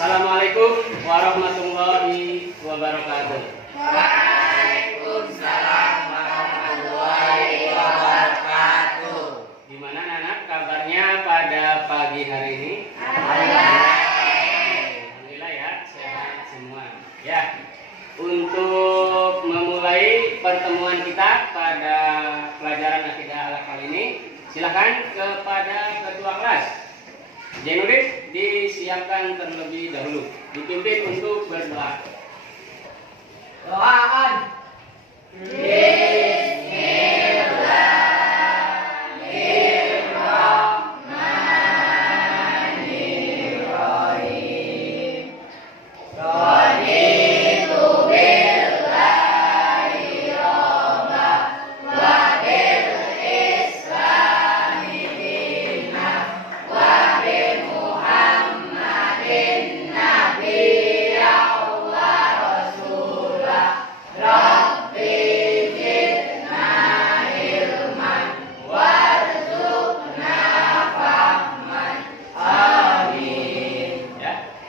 Assalamualaikum warahmatullahi wabarakatuh. Waalaikumsalam warahmatullahi wabarakatuh. Gimana anak kabarnya pada pagi hari ini? Alhamdulillah ya, sehat semua. Ya, untuk memulai pertemuan kita pada pelajaran akidah ala kali ini, silakan kepada ketua kelas. Jainuddin disiapkan terlebih dahulu, dipimpin untuk berdoa. Doaan.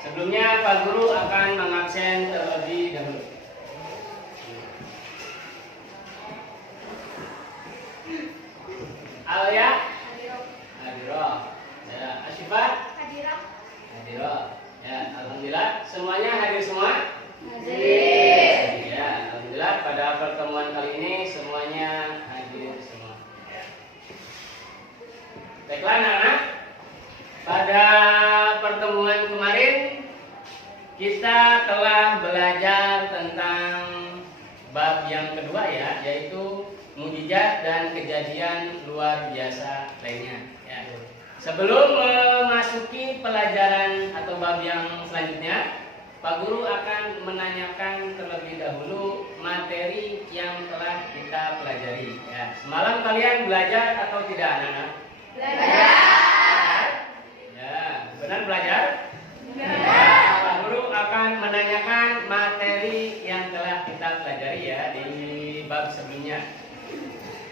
Sebelumnya Pak Guru akan mengabsen terlebih dahulu. Alia Hadiroh. Ya, Asyifa Hadiroh. Ya, alhamdulillah semuanya hadir semua. Ya, alhamdulillah pada pertemuan kali ini semuanya hadir semua. Baiklah anak-anak, pada pertemuan kemarin kita telah belajar tentang bab yang kedua ya, yaitu mukjizat dan kejadian luar biasa lainnya. Ya. Sebelum memasuki pelajaran atau bab yang selanjutnya, Pak Guru akan menanyakan terlebih dahulu materi yang telah kita pelajari. Ya. Semalam kalian belajar atau tidak, anak-anak? Belajar. Ya, benar belajar? Belajar. Pak Guru akan menanyakan materi yang telah kita pelajari ya di bab sebelumnya,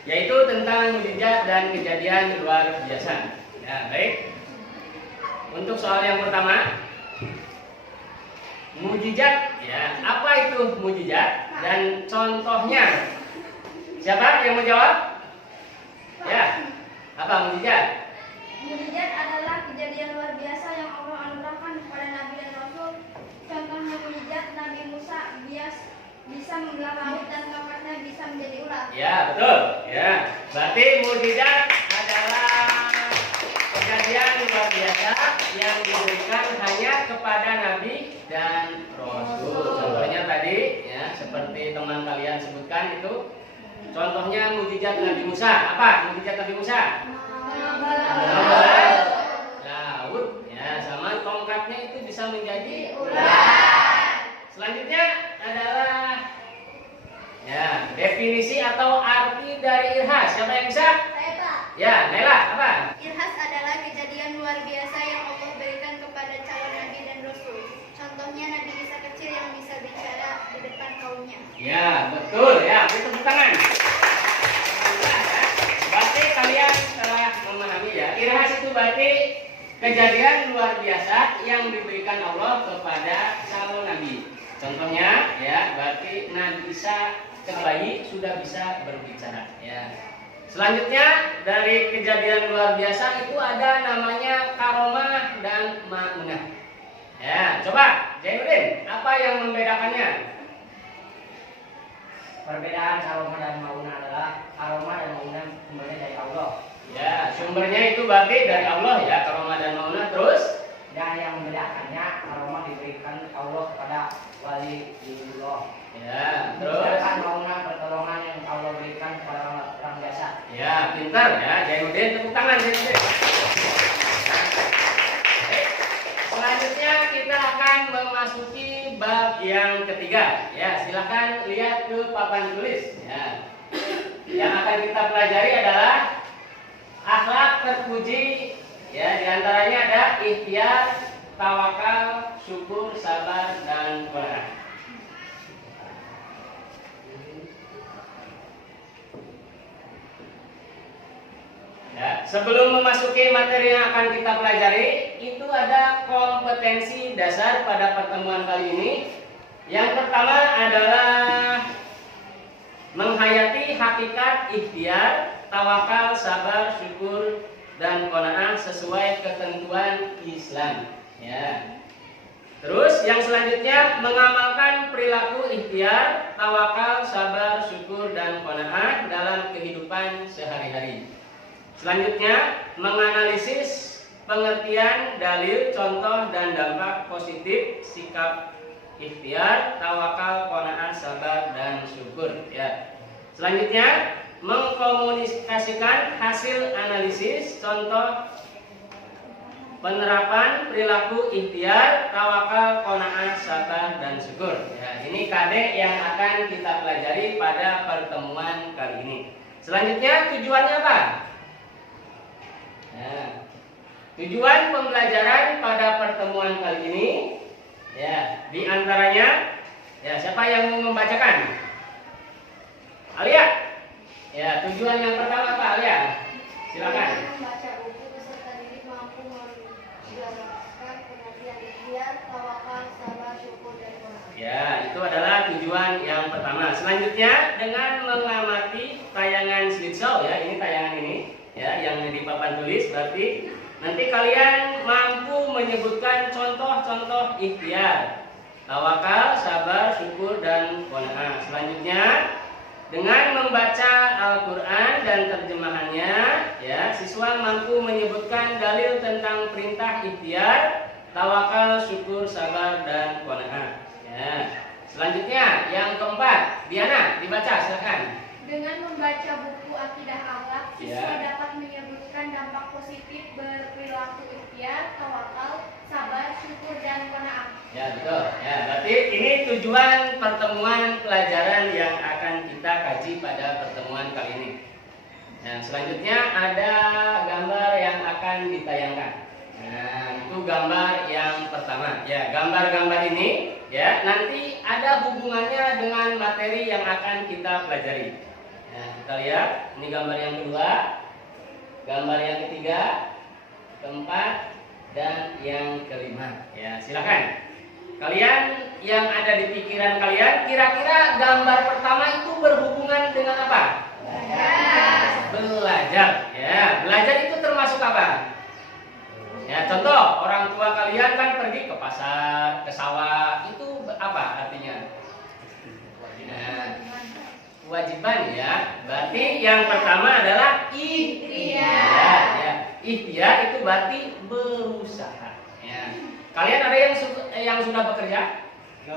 yaitu tentang mukjizat dan kejadian luar biasa. Ya, baik. Untuk soal yang pertama, mukjizat ya, apa itu mukjizat dan contohnya? Siapa yang mau jawab? Ya, apa mukjizat? Mukjizat adalah kejadian luar biasa yang Allah anugerahkan kepada Nabi dan Rasul. Contohnya mukjizat Nabi Musa bisa membelah laut dan tongkatnya bisa menjadi ular. Ya, betul. Ya, berarti mukjizat adalah kejadian luar biasa yang diberikan hanya kepada Nabi dan Rasul. Contohnya tadi, ya, seperti teman kalian sebutkan itu. Contohnya mukjizat Nabi Musa. Apa mukjizat Nabi Musa? Membelah laut, ya, sama tongkatnya itu bisa menjadi ular. Selanjutnya adalah ya, definisi atau arti dari irhas. Siapa yang bisa? Saya Pak. Ya, Nela, apa? Irhas adalah kejadian luar biasa yang Allah berikan kepada calon Nabi dan Rasul. Contohnya Nabi Isa kecil yang bisa bicara di depan kaumnya. Ya, betul ya. Beri tepuk tangan. Berarti kalian telah memahami ya. Irhas itu berarti kejadian luar biasa yang diberikan Allah kepada calon nabi. Contohnya ya, berarti Nabi Isa bayi sudah bisa berbicara ya. Selanjutnya dari kejadian luar biasa itu ada namanya karomah dan ma'unah. Ya, coba Jainuddin, apa yang membedakannya? Perbedaan karomah dan maunah adalah karomah dan maunah sumbernya dari Allah. Ya, sumbernya itu berarti dari Allah ya, karomah dan maunah. Terus Dan yang membedakannya karomah diberikan Allah kepada wali Allah. ya, terus Sedangkan maunah pertolongan yang Allah berikan kepada orang biasa. ya, pintar ya, Jainuddin, tepuk tangan Jainuddin. Selanjutnya kita akan memasuki bab yang ketiga. Ya, silakan lihat ke papan tulis. Ya. Yang akan kita pelajari adalah akhlak terpuji. Ya, diantaranya ada ikhtiar, tawakal, syukur, sabar, dan qanaah. Ya, sebelum memasuki materi yang akan kita pelajari, itu ada kompetensi dasar pada pertemuan kali ini. Yang pertama adalah menghayati hakikat ikhtiar, tawakal, sabar, syukur, dan qanaah sesuai ketentuan Islam. Ya. Terus yang selanjutnya mengamalkan perilaku ikhtiar, tawakal, sabar, syukur, dan qanaah dalam kehidupan sehari-hari. Selanjutnya menganalisis pengertian dalil, contoh, dan dampak positif sikap ikhtiar, tawakal, qanaah, sabar, dan syukur. Ya. Selanjutnya mengkomunikasikan hasil analisis, contoh, penerapan perilaku ikhtiar, tawakal, qanaah, sabar, dan syukur. Ya, ini KD yang akan kita pelajari pada pertemuan kali ini. Selanjutnya tujuannya apa? Ya, tujuan pembelajaran pada pertemuan kali ini, ya, di antaranya, ya, siapa yang mau membacakan? Alia. Ya, tujuan yang pertama apa, Alia? Silakan. Membaca buku beserta diri mampu menjelaskan pengertian ikhtiar, tawakal, sabar, syukur, dan qanaah. Ya, itu adalah tujuan yang pertama. Selanjutnya dengan mengamati tayangan slideshow, ya, ini tayangan ini, ya, yang di papan tulis. Berarti nanti kalian mampu menyebutkan contoh-contoh ikhtiar, tawakal, sabar, syukur, dan qanaah. Selanjutnya dengan membaca Al-Quran dan terjemahannya, ya, siswa mampu menyebutkan dalil tentang perintah ikhtiar, tawakal, syukur, sabar, dan qanaah. Ya. Selanjutnya yang keempat, Diana, dibaca silakan. Dengan membaca buku Akidah Akhlak, siswa Ya. dapat menyebutkan dampak positif berperilaku ikhtiar, tawakal, sabar, syukur, dan qanaah. Ya, betul. Ya, berarti ini tujuan pertemuan pelajaran yang akan kita kaji pada pertemuan kali ini. Yang selanjutnya ada gambar yang akan ditayangkan. Nah, itu gambar yang pertama. Ya, gambar-gambar ini, ya, nanti ada hubungannya dengan materi yang akan kita pelajari. Nah, kita lihat, ini gambar yang kedua, gambar yang ketiga, keempat, dan yang kelima. Ya, silakan. Kalian yang ada di pikiran kalian, kira-kira gambar pertama itu berhubungan dengan apa? Belajar. Ya, belajar itu termasuk apa? Ya, contoh, orang tua kalian kan pergi ke pasar, ke sawah, itu apa artinya? Nah, kewajiban, ya. Berarti yang pertama adalah ikhtiar. Ya, ikhtiar itu berarti berusaha. Ya. Kalian ada yang sudah bekerja? Ya,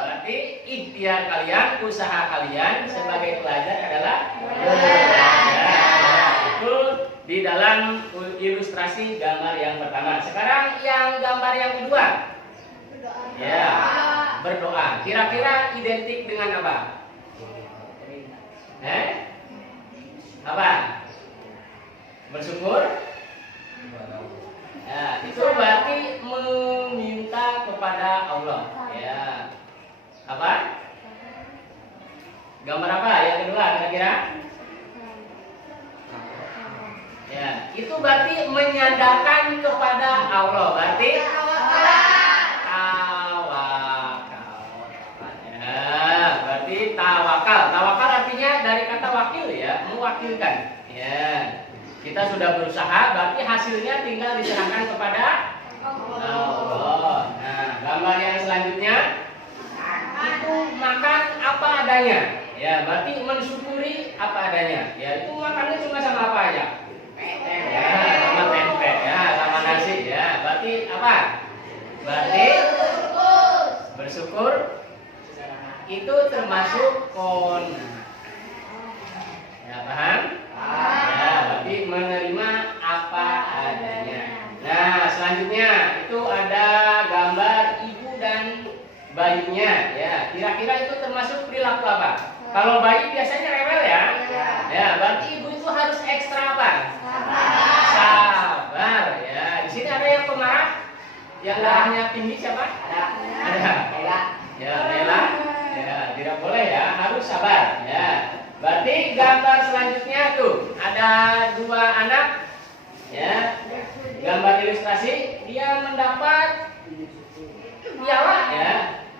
berarti ikhtiar kalian, usaha kalian sebagai pelajar adalah belajar. Ya, itu di dalam ilustrasi gambar yang pertama. Sekarang yang gambar yang kedua. Ya, berdoa. Kira-kira identik dengan apa? Apa? Bersyukur? Ya, itu berarti meminta kepada Allah. Ya. Apa? Gambar apa yang kedua kira-kira? Ya, itu berarti menyandarkan kepada Allah. Berarti tawakal. Tawakal artinya dari kata wakil, ya, mewakilkan. Ya. Kita sudah berusaha, berarti hasilnya tinggal diserahkan kepada Allah. Nah, gambar yang selanjutnya itu makan apa adanya. Ya, berarti mensyukuri apa adanya. Ya, itu makannya cuma sama apa aja? Ya, sama tempe, ya, sama nasi, ya. Berarti apa? Berarti bersyukur itu termasuk qanaah. Ya, paham? Ya, berarti menerima apa adanya. Nah, selanjutnya itu ada gambar ibu dan bayinya. Ya, kira-kira itu termasuk perilaku apa? Kalau bayi biasanya rewel, ya. Ya, berarti ibu itu harus ekstra apa? Sabar. Ya, di sini ada yang pemarah, yang darahnya tinggi siapa? Ada. Ella. Ya, Nela. Ya, tidak boleh, ya, harus sabar. Ya. Berarti gambar selanjutnya tuh ada dua anak, ya. Gambar ilustrasi, dia mendapat piala, ya.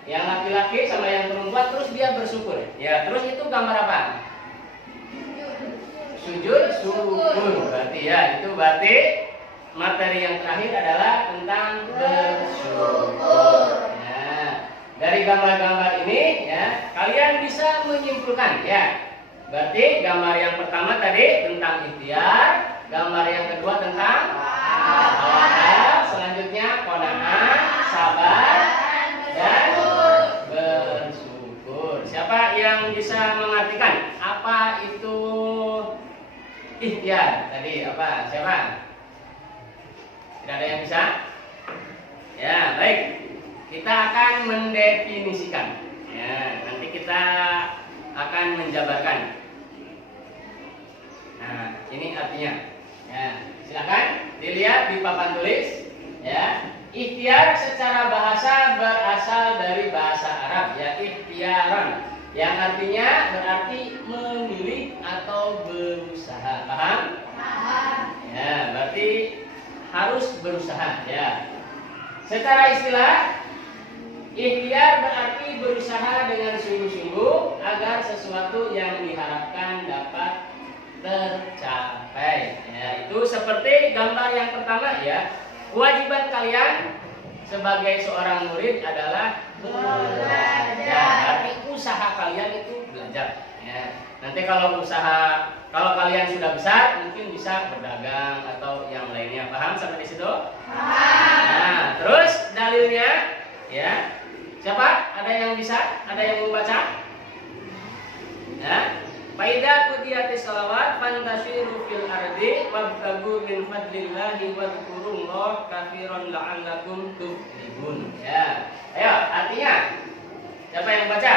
Yang laki-laki sama yang perempuan, terus dia bersyukur. Ya, terus itu gambar apa? Sujud syukur. Berarti ya, itu berarti materi yang terakhir adalah tentang bersyukur. Ya. Dari gambar-gambar ini, ya, kalian bisa menyimpulkan, ya. Berarti gambar yang pertama tadi tentang ikhtiar, gambar yang kedua tentang tawakal, selanjutnya qanaah, sabar, dan bersyukur. Siapa yang bisa mengartikan apa itu ikhtiar tadi? Apa? Siapa? Tidak ada yang bisa? Ya, baik. Kita akan mendefinisikan. Ya, nanti kita akan menjabarkan. Nah, ini artinya. Ya, silakan dilihat di papan tulis. Ya, ikhtiar secara bahasa berasal dari bahasa Arab, ya, ikhtiaran, yang artinya berarti memilih atau berusaha. Paham? Paham. Ya, berarti harus berusaha, ya. Secara istilah, ikhtiar berarti berusaha dengan sungguh-sungguh agar sesuatu yang diharapkan dapat tercapai. Ya, itu seperti gambar yang pertama, ya. Kewajiban kalian sebagai seorang murid adalah belajar. Berarti usaha kalian itu belajar. Ya. Nanti kalau kalian sudah besar, mungkin bisa berdagang atau yang lainnya. Paham sampai di situ? Paham. Nah, terus dalilnya, ya. Siapa? Ada yang bisa? Ada yang mau baca? Ya. Faida qudiyatis shalawat fantashiru fil ardi wabtagu min fadlillahi wadhkurullaha katsiran la'allakum tuflihun. Ya. Ayo, artinya siapa yang baca?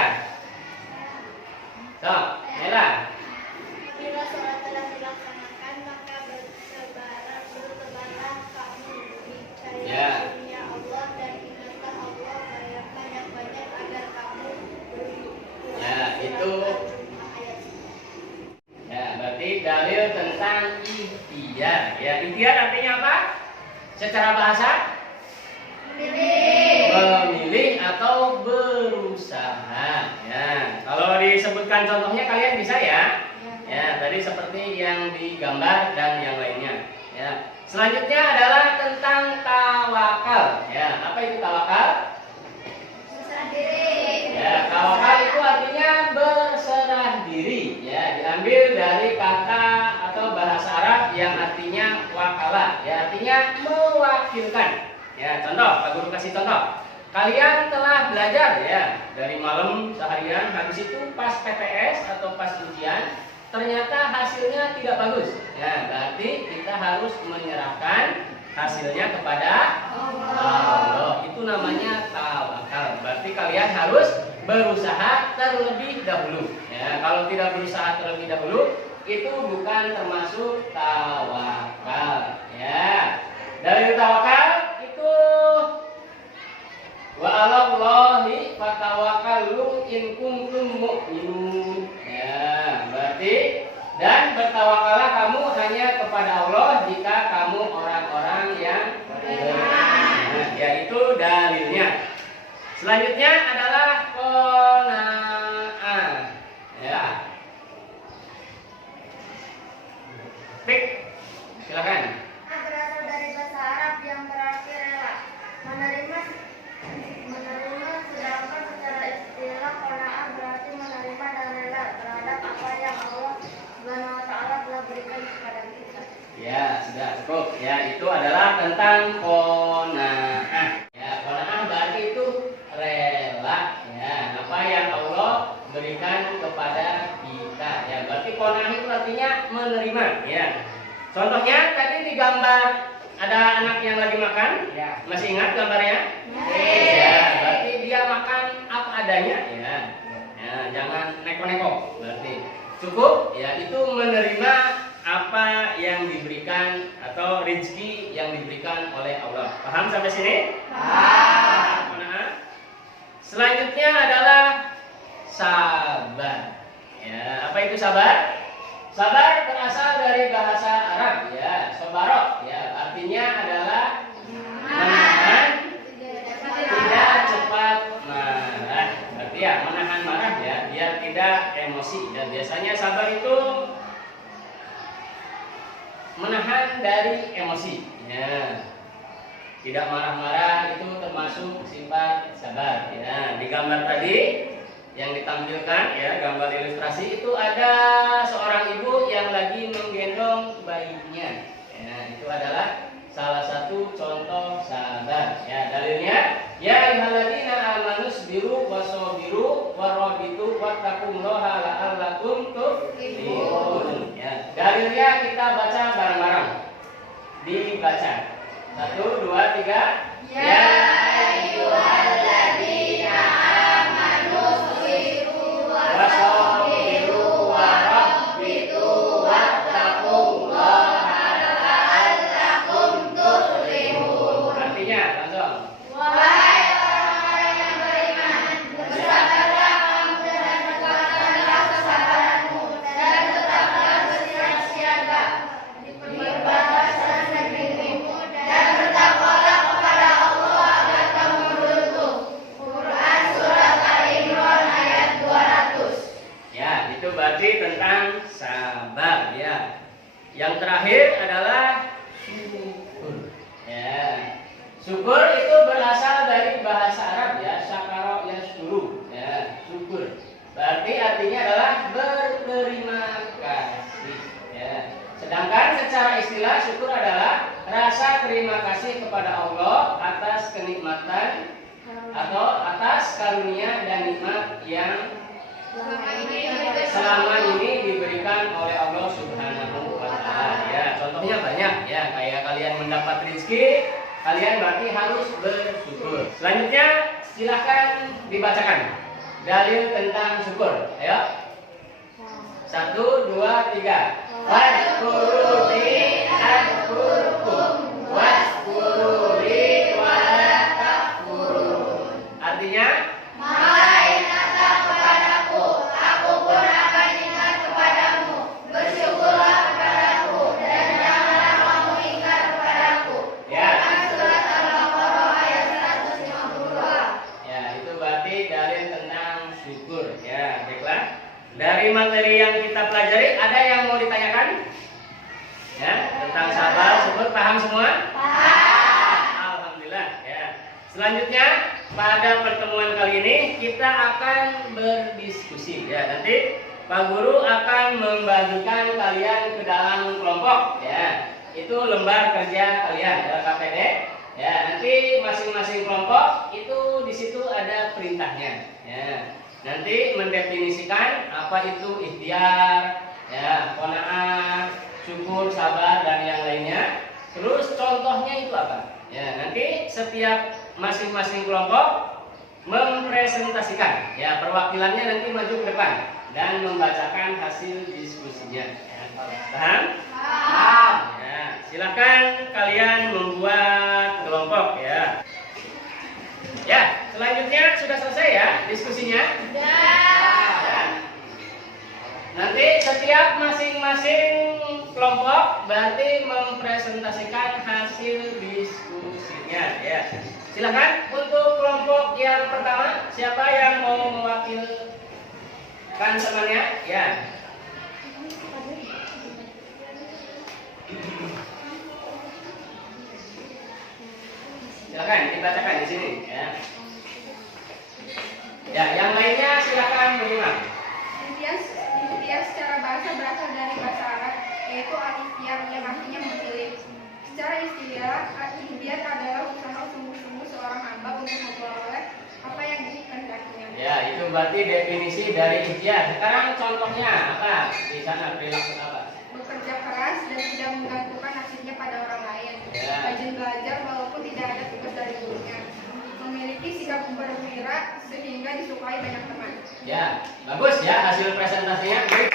So, Nela. Bila sholat telah dilaksanakan, maka bertebaran kamu Ya. dunia Allah dan ingatlah Allah banyak-banyak agar kamu bersyukur. Ya, itu. Ya, berarti dalil tentang ikhtiar. Ya, ikhtiar artinya apa? Secara bahasa? Memilih atau berusaha. Ya, kalau disebutkan contohnya kalian bisa, ya. Ya, tadi seperti yang digambar dan yang lainnya. Ya. Selanjutnya adalah tentang tawakal. Ya, apa itu tawakal? Berserah diri. Ya, tawakal itu artinya berserah diri. Ya, diambil dari kata atau bahasa Arab yang artinya wakala. Ya, artinya mewakilkan. Ya, contoh, Pak Guru kasih contoh. Kalian telah belajar, ya, dari malam seharian, habis itu pas PTS atau pas ujian, ternyata hasilnya tidak bagus. Ya, berarti kita harus menyerahkan hasilnya kepada Allah. Itu namanya tawakal. Berarti kalian harus berusaha terlebih dahulu. Ya, kalau tidak berusaha terlebih dahulu, itu bukan termasuk tawakal. Ya, dari tawakal itu wa 'alallahi fatawakkalu in kuntum mu'minun. Ya, berarti dan bertawakallah kamu hanya kepada Allah jika kamu orang-orang yang beriman. Nah, yaitu dalilnya. Selanjutnya adalah qanaah. Ya. Pik. Silakan. Berasal dari bahasa Arab yang berarti rela, menerima sedangkan secara istilah qanaah berarti menerima dan rela terhadap apa yang Allah Subhanahu wa taala telah berikan kepada kita. Ya, sudah cukup. Ya, itu adalah tentang qanaah. Ya, qanaah berarti itu rela, ya, apa yang Allah berikan kepada kita. Ya, berarti qanaah itu artinya menerima, ya. Contohnya tadi digambar ada anak yang lagi makan. Ya. Masih ingat gambarnya? Yes. Ya, berarti dia makan apa adanya, ya. Ya, jangan neko-neko. Berarti cukup, ya, itu menerima apa yang diberikan atau rezeki yang diberikan oleh Allah. Paham sampai sini? Paham. Selanjutnya adalah sabar. Ya, apa itu sabar? Sabar berasal dari bahasa Arab ya, sobarok ya, artinya adalah menahan tidak cepat marah. Berarti ya menahan marah ya, biar tidak emosi. Dan biasanya sabar itu menahan dari emosi. Ya. Tidak marah-marah itu termasuk sifat sabar. Ya, di gambar tadi yang ditampilkan ya, gambar ilustrasi itu ada seorang ibu yang lagi menggendong bayinya. Ya, itu adalah salah satu contoh sabar. Ya, dalilnya ya ayyuhalladzina amanu sabiru wasabiru warabitu wattaqullaha la'allakum tuflihun. Ya, dalilnya kita baca bareng-bareng. Dibaca. 1, 2, 3. Ya ayyuhalladzina amanu sabiru wasabiru warabitu wattaqullaha la'allakum tuflihun. Artinya langsung. Wahai orang-orang yang beriman, bersabarlah kamu dan kuatkanlah kesabaranmu dan tetaplah bersiap-siaga di perbatasan negerimu dan bertakwalah kepada Allah agar kamu beruntung. Quran Surat Al-Imran ayat 200. Ya, itu berarti tentang sabar ya. Yang terakhir adalah syukur. Ya. Syukur itu berasal dari bahasa Arab ya, syakara yashkuru. Ya, syukur. Berarti artinya adalah berterima kasih. Ya. Sedangkan secara istilah syukur adalah rasa terima kasih kepada Allah atas kenikmatan atau atas karunia dan nikmat yang selama ini diberikan oleh Allah Subhanahu wa taala. Ya, contohnya banyak ya, kayak kalian mendapat rezeki, kalian berarti harus bersyukur. Selanjutnya silahkan dibacakan dalil tentang syukur. Ayo. 1, 2, 3. Washkuruni ashkurkum washkuruni wala takfurun. Artinya Maka ingatlah kepadaku, aku pun akan ingat kepadamu. Bersyukurlah kepadaku dan janganlah kamu ingkar kepadaku. ya, Surat Al-Baqarah ayat 152. ya itu berarti dalil tentang syukur. Ya, baiklah. Dari materi yang kita pelajari ada yang mau ditanyakan? Ya, tentang sabar, syukur paham semua? Alhamdulillah ya. Selanjutnya pada pertemuan kali ini kita akan berdiskusi ya. Nanti Pak Guru akan membagikan kalian ke dalam kelompok ya. Itu lembar kerja kalian LKPD ya. Nanti masing-masing kelompok itu di situ ada perintahnya ya. Nanti mendefinisikan apa itu ikhtiar ya, qanaah, syukur, sabar dan yang lainnya. Terus contohnya itu apa? Ya, nanti setiap masing-masing kelompok mempresentasikan ya, perwakilannya nanti maju ke depan dan membacakan hasil diskusinya ya. Paham? Paham. Ya, silakan kalian membuat kelompok ya. Ya, selanjutnya sudah selesai ya diskusinya? Ya. Nanti setiap masing-masing kelompok berarti mempresentasikan hasil diskusinya ya. Silakan untuk kelompok yang pertama, siapa yang mau mewakilkan temannya? Ya. Silakan dibacakan di sini ya. Ya, yang lainnya silakan menyimak. Ikhtiar secara bahasa berasal dari bahasa Arab, yaitu al-ikhtiyar yang artinya memilih. Secara istilah, ikhtiar adalah usaha sungguh-sungguh seorang hamba untuk memperoleh apa yang dikehendakinya. Ya, itu berarti definisi dari ikhtiar. Sekarang contohnya apa? Di sana perilaku apa? Bekerja keras dan tidak menggantungkan nasibnya pada orang lain. Ya. Rajin belajar walaupun tidak ada tugas dari gurunya. Memiliki sikap berwira sehingga disukai banyak teman. Ya, bagus ya hasil presentasinya. Ya.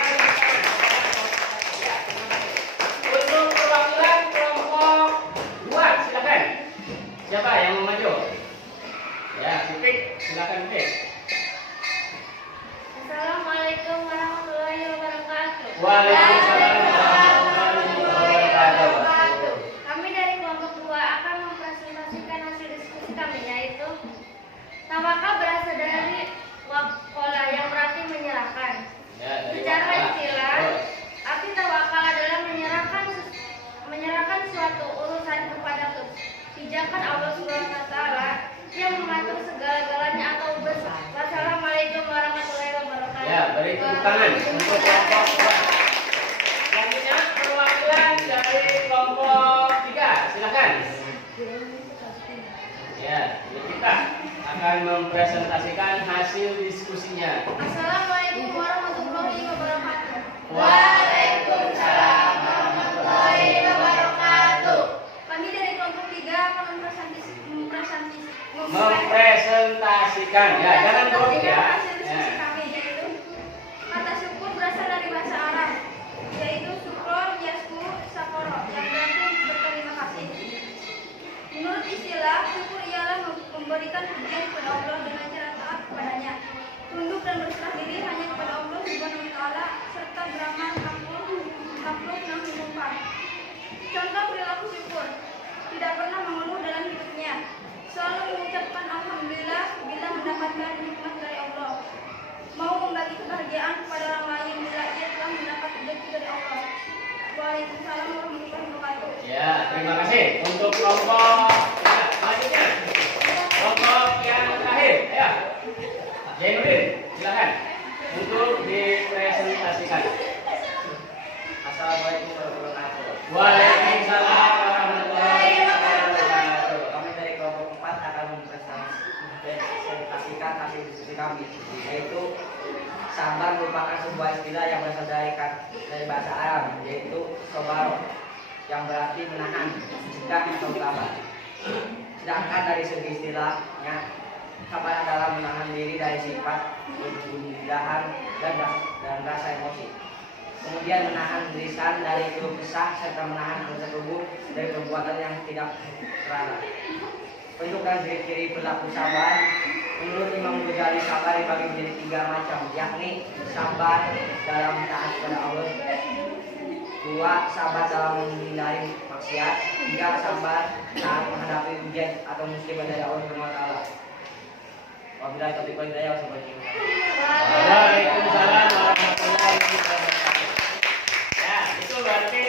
Untuk perwakilan kelompok 2, silakan. Siapa yang mau maju? Ya, Pipik, silakan Pipik. Assalamualaikum warahmatullahi kami, yaitu tawakal berasal dari wakola yang berarti menyerahkan. Ya, dari Secara wakala. istilah, Terus. arti tawakal adalah menyerahkan suatu urusan kepada kebijakan Allah Subhanahu wa taala yang mengatur segala-galanya atau besar. Wassalamualaikum warahmatullahi wabarakatuh. Ya, beri tepuk tangan untuk kelompok 2. Selanjutnya perwakilan dari kelompok 3, silakan. Ya, jadi kita akan mempresentasikan hasil diskusinya. Assalamualaikum warahmatullahi wabarakatuh. Waalaikumsalam warahmatullahi wabarakatuh. Kami dari kelompok 3 akan Mempresentasikan, ya, jangan grogi ya. hasil diskusi kami, yaitu kata syukur berasal dari bahasa Arab, yaitu syukur, yasku, sakoro, yang berarti berterima kasih. Menurut istilah, syukur ialah memberikan pujian kepada Allah dengan cara taat kepadanya, tunduk dan berserah diri hanya kepada Allah Subhanahu wa taala, serta beramal takluk dan menyembah. Contoh perilaku syukur, tidak pernah mengeluh dalam hidupnya, selalu mengucapkan alhamdulillah bila mendapatkan nikmat dari Allah, mau membagi kebahagiaan kepada orang lain bila ia telah mendapat rezeki dari Allah. Waalaikumsalam warahmatullahi wabarakatuh. Ya, terima kasih untuk kelompok. Ya, selanjutnya kelompok yang terakhir, ya. Jainuddin, silakan untuk dipresentasikan. Assalamualaikum warahmatullahi wabarakatuh. Waalaikumsalam warahmatullahi wabarakatuh. Kami dari kelompok 4 akan mempresentasikan hasil diskusi kami, yaitu sabar merupakan sebuah istilah yang berasal dari bahasa Arab, yaitu sobar, yang berarti menahan, mencegah atau sabar. Sedangkan dari segi istilahnya, sabar adalah menahan diri dari sifat kegundahan dan rasa emosi. Kemudian menahan lisan dari keluh kesah serta menahan anggota tubuh dari perbuatan yang tidak terlarang. Bentuk dan ciri-ciri perilaku sabar menurut Imam Ghazali, sabar dibagi menjadi 3 macam, yakni sabar dalam taat kepada Allah, 2 sabar dalam menghindari maksiat, 3 sabar saat menghadapi ujian atau musibah dari Allah Subhanahu wa taala. Wabillahi taufiq wal hidayah. Waalaikumsalam warahmatullahi wabarakatuh. Ya, itu berarti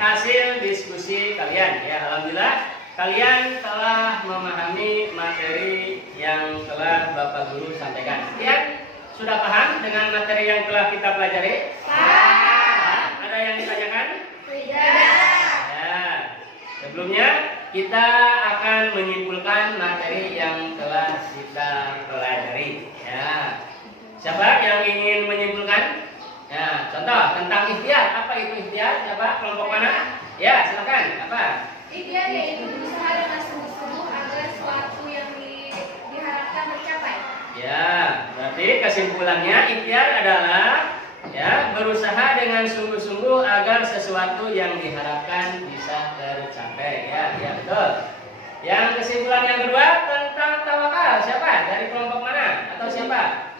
hasil diskusi kalian. Ya, alhamdulillah kalian telah memahami materi yang telah Bapak Guru sampaikan. Kalian sudah paham dengan materi yang telah kita pelajari? Paham. Ada yang ditanyakan? Tidak. Ya. Sebelumnya kita akan menyimpulkan materi yang telah kita pelajari. Ya. Siapa yang ingin menyimpulkan? Ya, contoh tentang ikhtiar. Apa itu ikhtiar? Siapa? Kelompok mana? Ya, silakan. Apa? Ikhtiar yaitu berusaha dengan sungguh-sungguh agar sesuatu yang diharapkan tercapai. Ya, berarti kesimpulannya ikhtiar adalah ya berusaha dengan sungguh-sungguh agar sesuatu yang diharapkan bisa tercapai. Ya, ya betul. Yang kesimpulan yang kedua tentang tawakal. Siapa? Dari kelompok mana? Atau siapa?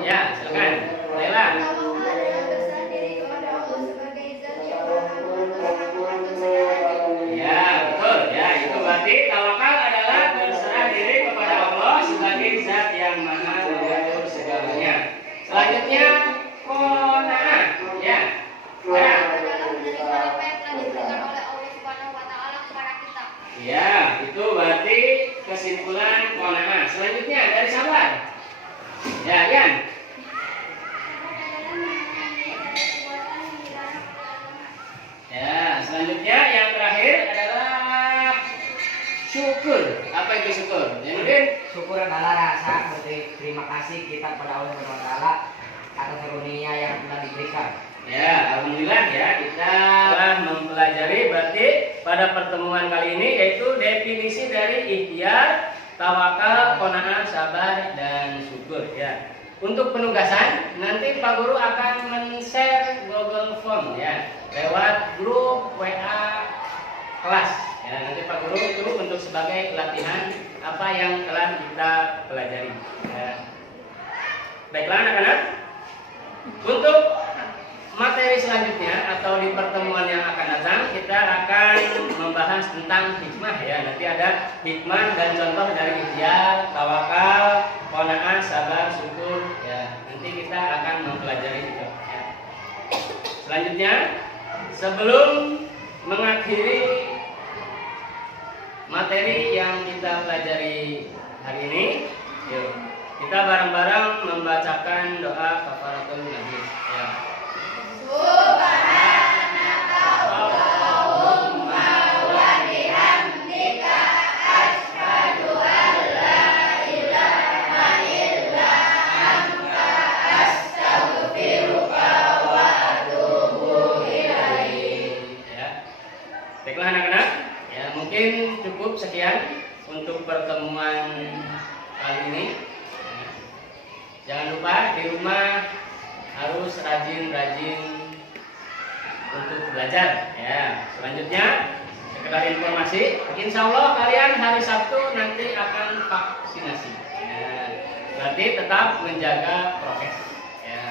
Ya, silakan. Laila. Tawakal adalah berserah diri kepada Allah sebagai zat yang maha mengetahui atas segalanya. Ya, betul. Ya, itu berarti tawakal adalah berserah diri kepada Allah sebagai zat yang maha mengatur segalanya. Selanjutnya, qanaah. Ya. Ya. Adalah menerima apa yang telah diberikan oleh Allah Subhanahu wa taala kepada kita. Ya, itu berarti kesimpulan qanaah. Selanjutnya dari sabar. Ya, Yan. Ya, selanjutnya yang terakhir adalah syukur. Apa itu syukur? Jainuddin? Syukur adalah rasa berterima kasih kita kepada Allah Subhanahu wa taala atas karunia yang telah diberikan. Ya, alhamdulillah ya kita telah mempelajari berarti pada pertemuan kali ini yaitu definisi dari ikhtiar, tawakal, qanaah, sabar dan syukur ya. Untuk penugasan nanti Pak Guru akan men-share Google Form ya lewat grup WA kelas. Ya, nanti Pak Guru itu untuk sebagai latihan apa yang telah kita pelajari. Ya. Baiklah anak-anak. Untuk materi selanjutnya atau di pertemuan yang akan datang kita akan membahas membahas tentang hikmah ya. Nanti ada hikmah dan contoh dari ikhtiar, tawakal, qanaah, sabar, syukur ya. Nanti kita akan mempelajari itu ya. Selanjutnya, sebelum mengakhiri materi yang kita pelajari hari ini, yuk kita bareng-bareng membacakan doa kafaratul majlis ya. Baiklah anak-anak, ya mungkin cukup sekian untuk pertemuan kali ini. Jangan lupa di rumah harus rajin-rajin untuk belajar. Ya, selanjutnya sekedar informasi, insya Allah kalian hari Sabtu nanti akan vaksinasi. Ya, berarti tetap menjaga prokes. Ya,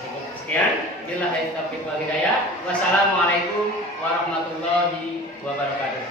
cukup sekian. Billahi taufiq wal hidayah. Wassalamualaikum warahmatullahi wabarakatuh.